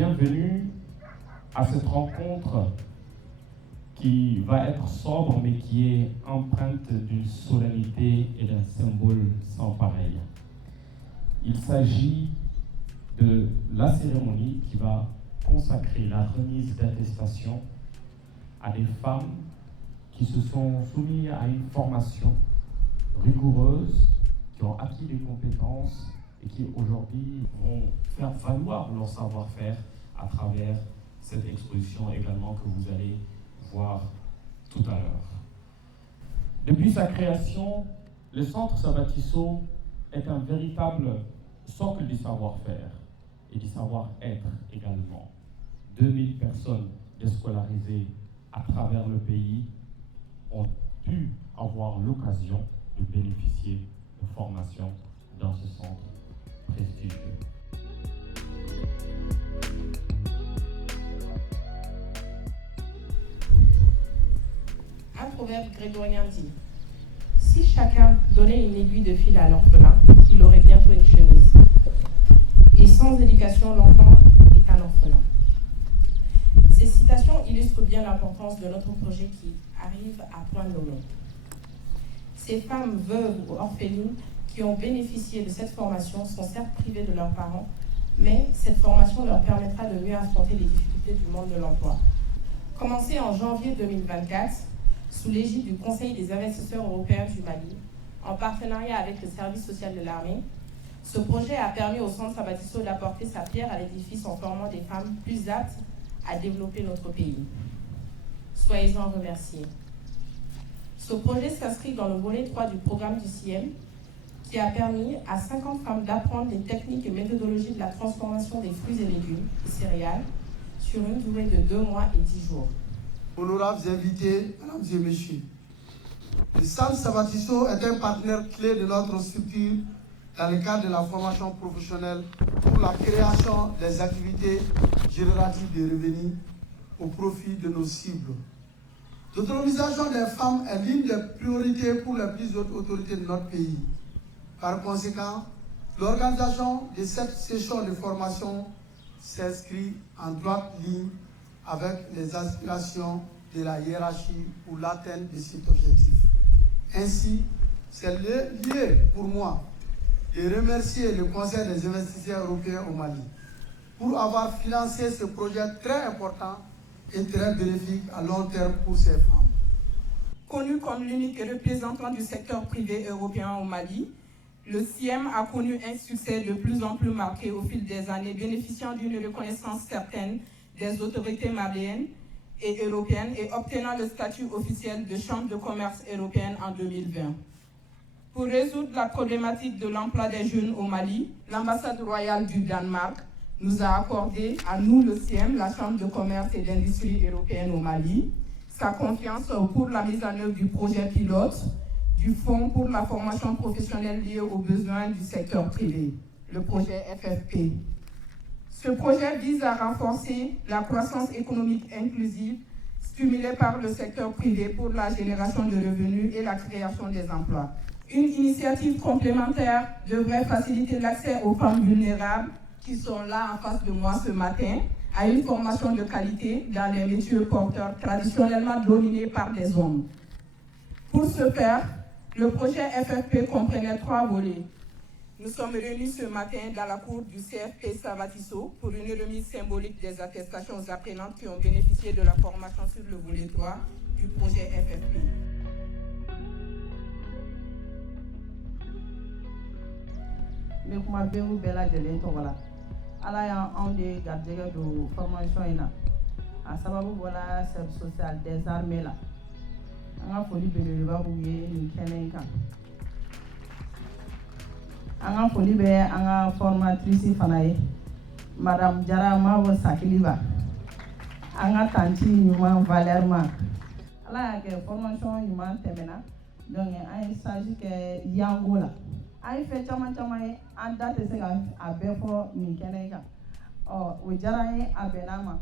Bienvenue à cette rencontre qui va être sobre mais qui est empreinte d'une solennité et d'un symbole sans pareil. Il s'agit de la cérémonie qui va consacrer la remise d'attestation à des femmes qui se sont soumises à une formation rigoureuse, qui ont acquis des compétences et qui aujourd'hui vont faire valoir leur savoir-faire à travers cette exposition également que vous allez voir tout à l'heure. Depuis sa création, le Centre Sabatiso est un véritable socle du savoir-faire et du savoir-être également. 2000 personnes déscolarisées à travers le pays ont pu avoir l'occasion de bénéficier de formation dans ce centre prestigieux. Un proverbe grégorien dit: si chacun donnait une aiguille de fil à l'orphelin, il aurait bientôt une chemise. Et sans éducation, l'enfant est un orphelin. Ces citations illustrent bien l'importance de notre projet qui arrive à point nommé. Ces femmes veuves ou orphelines qui ont bénéficié de cette formation sont certes privées de leurs parents, mais cette formation leur permettra de mieux affronter les difficultés du monde de l'emploi. Commencé en janvier 2024, sous l'égide du Conseil des investisseurs européens du Mali, en partenariat avec le service social de l'armée, ce projet a permis au Centre Sabatiso d'apporter sa pierre à l'édifice en formant des femmes plus aptes à développer notre pays. Soyez-en remerciés. Ce projet s'inscrit dans le volet 3 du programme du CIEM, qui a permis à 50 femmes d'apprendre les techniques et méthodologies de la transformation des fruits et légumes et céréales sur une durée de 2 mois et 10 jours. Honorables invités, mesdames et messieurs, le Centre Sabatiso est un partenaire clé de notre structure dans le cadre de la formation professionnelle pour la création des activités génératives de revenus au profit de nos cibles. L'autonomisation des femmes est l'une des priorités pour les plus hautes autorités de notre pays. Par conséquent, l'organisation de cette session de formation s'inscrit en droite ligne avec les aspirations de la hiérarchie pour l'atteinte de cet objectif. Ainsi, c'est lié pour moi de remercier le Conseil des investisseurs européens au Mali pour avoir financé ce projet très important et très bénéfique à long terme pour ces femmes. Connu comme l'unique représentant du secteur privé européen au Mali, le CIEM a connu un succès de plus en plus marqué au fil des années, bénéficiant d'une reconnaissance certaine des autorités maliennes et européennes et obtenant le statut officiel de Chambre de commerce européenne en 2020. Pour résoudre la problématique de l'emploi des jeunes au Mali, l'ambassade royale du Danemark nous a accordé, à nous le CIEM, la Chambre de commerce et d'industrie européenne au Mali, sa confiance pour la mise en œuvre du projet pilote du Fonds pour la formation professionnelle liée aux besoins du secteur privé, le projet FFP. Ce projet vise à renforcer la croissance économique inclusive stimulée par le secteur privé pour la génération de revenus et la création des emplois. Une initiative complémentaire devrait faciliter l'accès aux femmes vulnérables qui sont là en face de moi ce matin à une formation de qualité dans les métiers porteurs traditionnellement dominés par des hommes. Pour ce faire, le projet FFP comprenait 3 volets. Nous sommes réunis ce matin dans la cour du CFP Sabatiso pour une remise symbolique des attestations aux apprenantes qui ont bénéficié de la formation sur le volet 3 du projet FFP. Mais kuma bɛɛ bɛɛ lajɛlen tɔgɔ la ala y'anw de garijɛgɛ don formation in na a sababu bɔra service social des armées la an ka foli belebeleba b'u ye nin kɛnɛ in kan an ka foli bɛ an ka formatrice fana ye madame Jara Mabo Sakiliba an ka tanti ɲuman Valère ma ala y'a kɛ formation ɲuman tɛmɛna donc an ye stage kɛ Yango la an ye fɛn caman caman ye an da tɛ se ka a bɛɛ fɔ nin kɛnɛ kan o diyara an ye a bɛnn'a ma